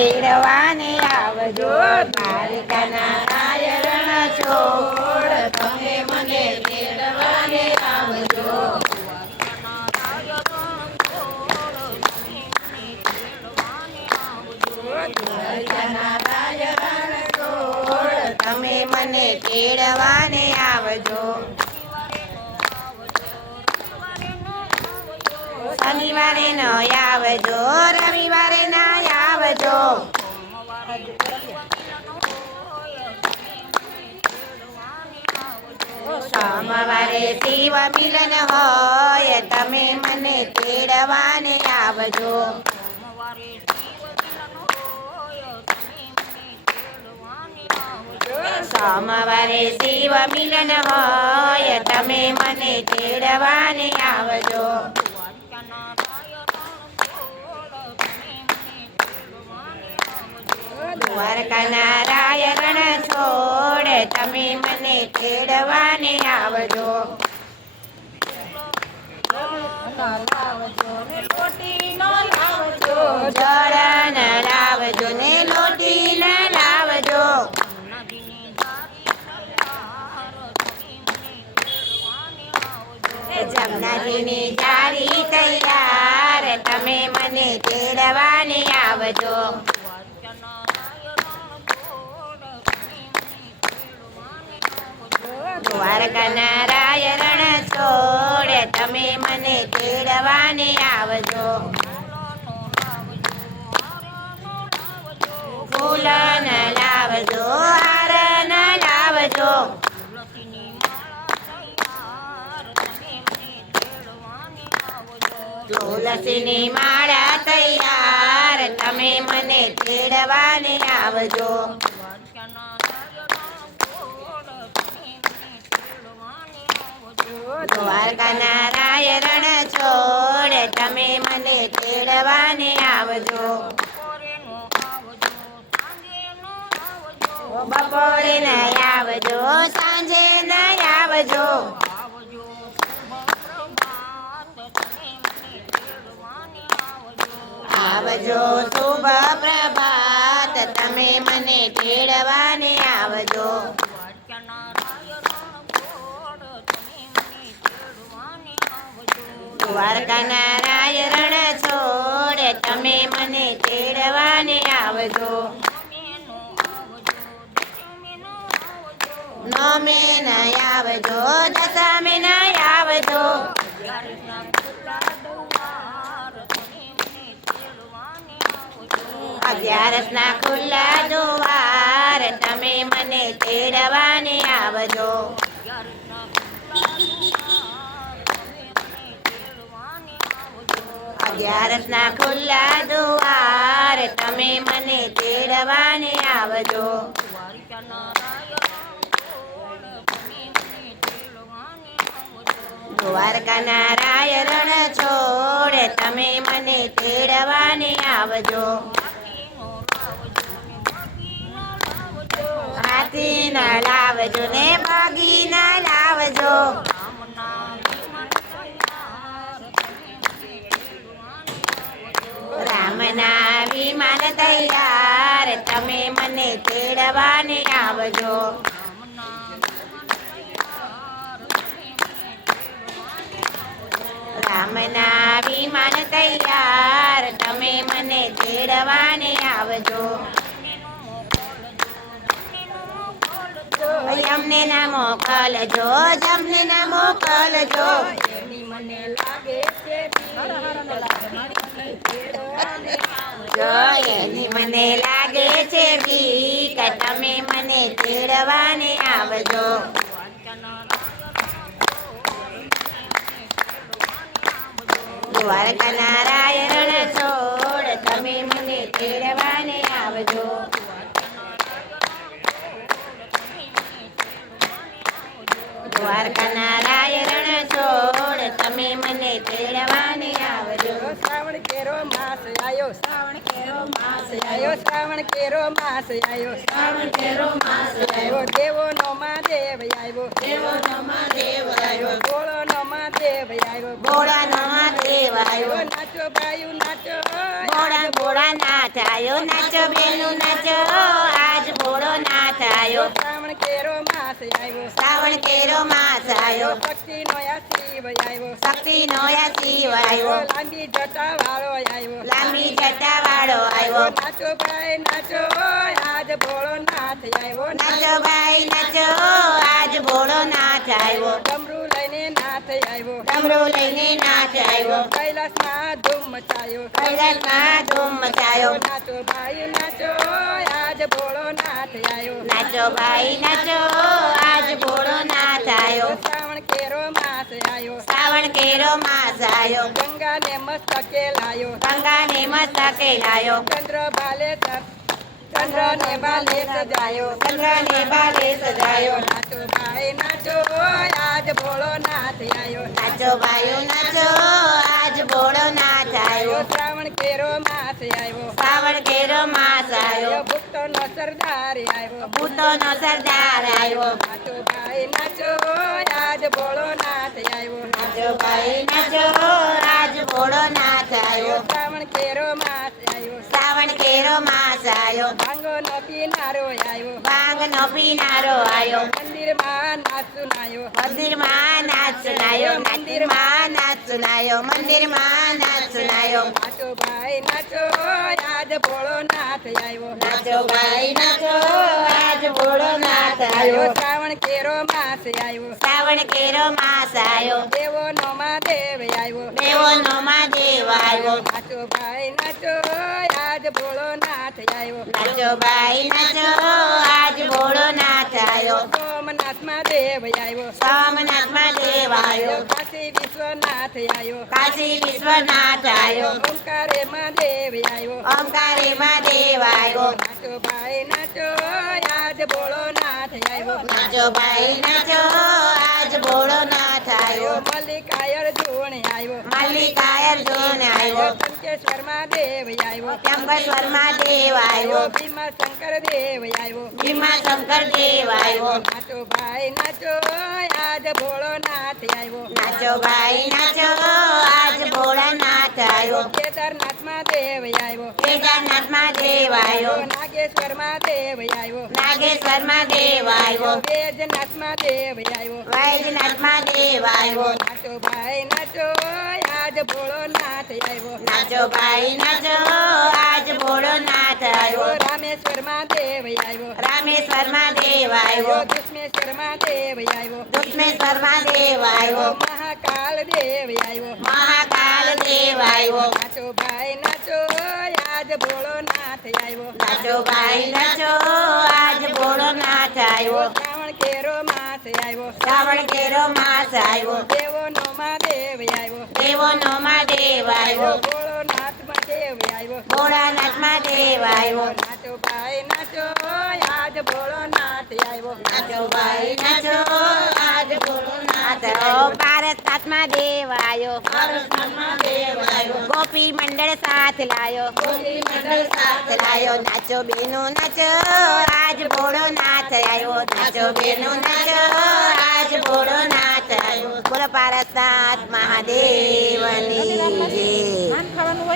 તેડવાને આવજો દ્વારકાના રાય રણ છોડ તમે મને તેડવાને આવજો દ્વારકાના રાય રણ છોડ તમે મને તેડવાને આવજો શનિવારે ન આવજો રવિવારે ના આવજો સોમવારે શિવ મિલન હોય તમે મને તેડવાને આવજો સોમવારે શિવ મિલન હોય તમે મને તેડવાને આવજો દ્વારકાના રાય રણ છોડ તમે મને તેડવાને આવજો જળ ન લાવજો ને લોટી ન લાવજો જમનાજીની જારી તૈયાર તમે મને તેડવાને આવજો દ્વારકાના રાય રણ છોડ તમે મને તેડવાને આવજો ફૂલ ન લાવજો હાર ન લાવજો તુલસીની માળા તૈયાર તમે મને તેડવાને આવજો દ્વારકાના રાય રણ છોડ તમે મને તેડવાને આવજો બપોરે ન આવજો સાંજે ન આવજો આવજો શુભ પ્રભાત તમે મને તેડવાને આવજો દ્વારકાના રાય રણ છોડ તમે મને તેડવાને આવજો નોમે ન આવજો દસમે ન આવજો અગિયારસના ખુલ્લા દ્વાર તમે મને તેડવાને આવજો અગિયારસના ખુલ્લા દ્વાર તમે મને તેડવાને આવજો દ્વારકાના રાય રણ છોડ તમે મને તેડવાને આવજો હાથી ન લાવજો ને બગી ન લાવજો રામના વિમાન તૈયાર તમે મને તેડવાને આવજો રામના વિમાન તૈયાર તમે મને તેડવાને આવજો અમને ના મોકલજો જમને ના મોકલજો મને લાગે છે એની મને લાગે છે બીક તમે મને તેડવાને આવજો દ્વારકાના રાય રણ છોડ તમે મને તેડવાને આવજો દ્વારકાના રાય રણ છોડ તમે મને તેડવાને આવજો શ્રાવણ કેરો માસ આયો શ્રાવણ કેરો માસ આયો શ્રાવણ કેરો માસ આયો શ્રાવણ કેરો માસ આવ્યો દેવો નો મહાદેવ આવ્યો દેવો નો મહાદેવ આવ્યો બોળો નો મહાદેવ આવ્યો બોળા નો મહાદેવ આવ્યો નાચો બાયુ નાચો ભોળા ભોળા નાથ આયો નાચો બેનું નાચો આજ ભોળો નાથ આયો શ્રાવણ કેરો માસ આવ્યો શ્રાવણ કેરો માસ આયો શક્તિનો આ શિવ આવ્યો શક્તિનો આ શિવ આવ્યો લાંબી જટા વાળો આવ્યો લાંબી જટા વાળો આવ્યો નાચો ભાઈ નાચો આજ ભોળો નાથ આવ્યો નાચો ભાઈ નાચો આજ ભોળો નાથ આવ્યો ડમરું લઈને નાથ આવ્યો ડમરું લઈને નાથ આવ્યો કૈલાસમાં ધૂમ મચાયો કૈલાસમાં ધૂમ મચાયો નાચો ભાઈ નાચો આજ ભોળો નાથ આવ્યો નાચો ભાઈ નાચો આજ ભોળો નાથ આવ્યો શ્રાવણ કેરો માસ આવ્યો શ્રાવણ કેરો માસ આવ્યો ગંગાને મસ્તકે લાયો ગંગાને મસ્તકે લાયો ચંદ્ર બાલે ચંદ્રને બાલે સજાયો ચંદ્રને બાલે સજાયો નાચો ભાઈ નાચો આજ ભોળો નાથ આવ્યો નાચો ભાઈઓ નાચો આજ ભોળો નાથ આવ્યો શ્રાવણ કેરો માસ આવ્યો શ્રાવણ કેરો માસ આવ્યો ભક્તોનો સરદાર આવ્યો ભૂતોનો સરદાર આવ્યો નાચો ભાઈ નાચો આજ ભોળો નાથ આવ્યો નાચો ભાઈ નાચો આજ ભોળો નાથ આવ્યો શ્રાવણ કેરો માસ આવ્યો શ્રાવણ કેરો માસ આવ્યો ભાંગોનો કિનારો આવ્યો ભાંગનો પીનારો આવ્યો મંદિરમાં નાચ સુનાયો મંદિરમાં નાચ સુનાયો મંદિરમાં નાચ સુનાયો મંદિરમાં નાચ સુનાયો નાચો ભાઈ નાચો આજ ભોળો નાથ આવ્યો નાચો ભાઈ નાચો આજ ભોળો નાથ આવ્યો શ્રાવણ કેરો માસ આવ્યો શ્રાવણ કેરો માસ આવ્યો દેવોનો મહાદેવ આવ્યો દેવોનો મહાદેવ આવ્યો નાચો ભાઈ નાચો આજ ભોળો નાથ આવ્યો નાચો ભાઈ નાચો આજ ભોળો નાથ આવ્યો સોમનાથ મહાદેવ આવ્યો સોમનાથ મહાદેવ આવ્યો કાશી વિશ્વનાથ આવ્યો કાશી વિશ્વનાથ આવ્યો ઓમકારે મહાદેવ આવ્યો ઓમકારે મહાદેવ આવ્યો નાચો ભાઈ નાચો આજ ભોળો નાથ આવ્યો નાચો ભાઈ નાચો આજ ભોળો નાથ આવ્યો મલ્લિકાયર જૂણ આવ્યો મલ્લિકાયર જોન આવ્યો શંકેશ્વર મહાદેવ આવ્યો ત્રંબકેશ્વર મહાદેવ આવ્યો ભીમા શંકર દેવ આવ્યો ભીમા શંકર દેવ આવ્યો નાચો ભાઈ નાચો આજ ભોળો નાથ આવ્યો નાચો ભાઈ નાચો આજ ભોળો નાથ આવ્યો કેદારનાથ મહાદેવ આવ્યો કેદારનાથ મહાદેવ આવ્યો નાગેશ્વર મહાદેવ આવ્યો નાગેશ્વર મહાદેવ આવ્યો વેજનાથ મહાદેવ આવ્યો વૈદ્યનાથ મહાદેવ આવ્યો નાચો ભાઈ નાચો આજ ભોળો નાથ આવ્યો નાચો ભાઈ નાચો આજ ભોળો નાથ આવ્યો રામેશ્વર મહાદેવ આવ્યો રામેશ્વર મહાદેવ આવ્યો દુષ્મેશ્વર મહાદેવ આવ્યો દુષ્મેશ્વર મહાદેવ આવ્યો મહાકાલ દેવ આવ્યો મહાકાલ દેવ આવ્યો નાચો ભાઈ નાચો આજ ભોળો નાથ આવ્યો નાચો ભાઈ નાચો આજ ભોળો નાથ આવ્યો શ્રાવણ કેરો માસ આવ્યો શ્રાવણ કેરો માસ આવ્યો દેવોનો મહાદેવ આવ્યો દેવોનો મહાદેવ આવ્યો ભોળો નાથ મહાદેવ આવ્યો ભોળાનાથ મહાદેવ આવ્યો નાચો ભાઈ નાચો આજ ભોળો નાથ આવ્યો નાચો ભાઈ નાચો આજ ભોળો નાથ આવ્યો ભારતનાથ મહાદેવ આવ્યો ભારતનાથ મહાદેવ આવ્યો ગોપી મંડળ સાથ લાયો ગોપી મંડળ સાથ લાયો નાચો બેનો નાચો આજ ભોળો નાથ આવ્યો નાચો બેનો નાચો આજ ભોળો નાથ આવ્યો બોલો ભારતનાથ મહાદેવની જય